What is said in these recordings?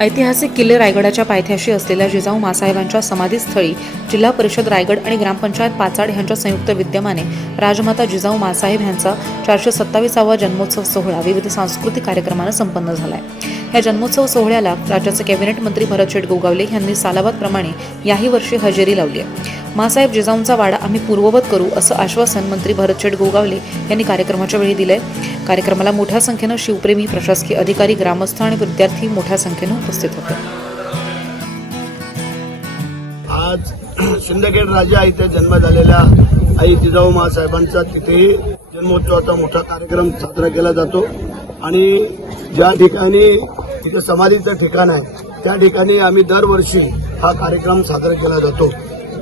ऐतिहासिक किल्ले रायगडाच्या पायथ्याशी असलेल्या जिजाऊ मासाहेबांच्या समाधीस्थळी जिल्हा परिषद रायगड आणि ग्रामपंचायत पाचाड यांच्या संयुक्त विद्यमाने राजमाता जिजाऊ मासाहेब यांचा 427वा जन्मोत्सव सोहळा विविध सांस्कृतिक कार्यक्रमाने संपन्न झाला आहे। या जन्मोत्सव सोहळ्याला राज्याचे कॅबिनेट मंत्री भरत गोगावले यांनी सालाबादप्रमाणे याही वर्षी हजेरी लावली आहे। मासाहेब जिजाऊंचा वाडा आम्ही पूर्ववत करू असं आश्वासन मंत्री भरत गोगावले यांनी कार्यक्रमाच्या वेळी दिले। कार्यक्रमाला मोठ्या संख्येने शिवप्रेमी, प्रशासकीय अधिकारी, ग्रामस्थ आणि विद्यार्थी मोठ्या संख्येने उपस्थित होते। आज शिंदखेड राजा इथे जन्म झालेल्या आई जिजाऊ मासाहेबांचा तिथेही जन्मोत्सवाचा मोठा कार्यक्रम साजरा केला जातो आणि ज्या ठिकाणी तिथे समाधीचं ठिकाण आहे त्या ठिकाणी आम्ही दरवर्षी हा कार्यक्रम साजरा केला जातो।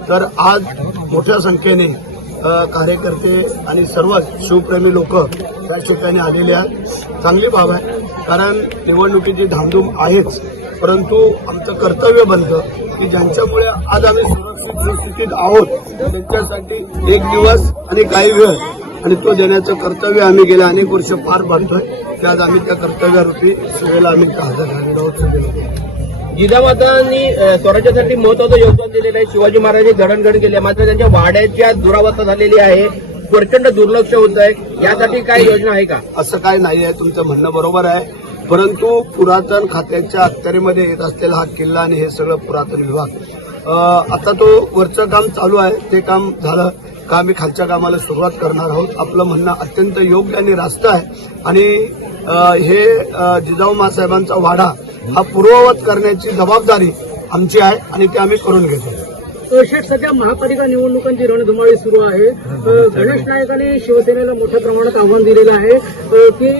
तर आज मोठ्या संख्येने कार्यकर्ते आणि सर्व शिवप्रेमी लोक त्या ठिकाणी आलेले आहेत। चांगली बाब आहे, कारण निवडणुकीची धामधूम आहेच, परंतु आमचं कर्तव्य बनतं की ज्यांच्यामुळे आज आम्ही सुरक्षित परिस्थितीत आहोत त्यांच्यासाठी एक दिवस आणि काही वेळ आणि तो देण्याचं कर्तव्य आम्ही गेल्या अनेक वर्ष पार पाडतोय की आज आम्ही त्या कर्तव्यारूपी सेवेला आम्ही हजर झालेलो आहोत। जिजामातांनी स्वराज्यासाठी महत्वाचं योगदान दिलेलं आहे। शिवाजी महाराजांनी जडणघडण केली, मात्र त्यांच्या वाड्याच्या दुरावस्था झालेली आहे, प्रचंड दुर्लक्ष होत आहे, यासाठी काय योजना आहे का? असं काय नाही आहे, तुमचं म्हणणं बरोबर आहे, परंतु पुरातन खात्याच्या अखत्यारीमध्ये येत असलेला हा किल्ला आणि हे सगळं पुरातन विभाग आता तो वरचं काम चालू आहे, ते काम झालं का आम्ही खालच्या कामाला सुरुवात करणार आहोत। आपलं म्हणणं अत्यंत योग्य आणि रास्त आहे आणि हे जिजाऊ मासाहेबांचा वाडा हा पूर्ववत करण्याची जबाबदारी आमची आहे आणि ते आम्ही करून घेतो। शेठ, सध्या महापालिका निवडणुकांची रणधुमाळी सुरू आहे। गणेश नायकांनी शिवसेनेला मोठ्या प्रमाणात आव्हान दिलेलं आहे की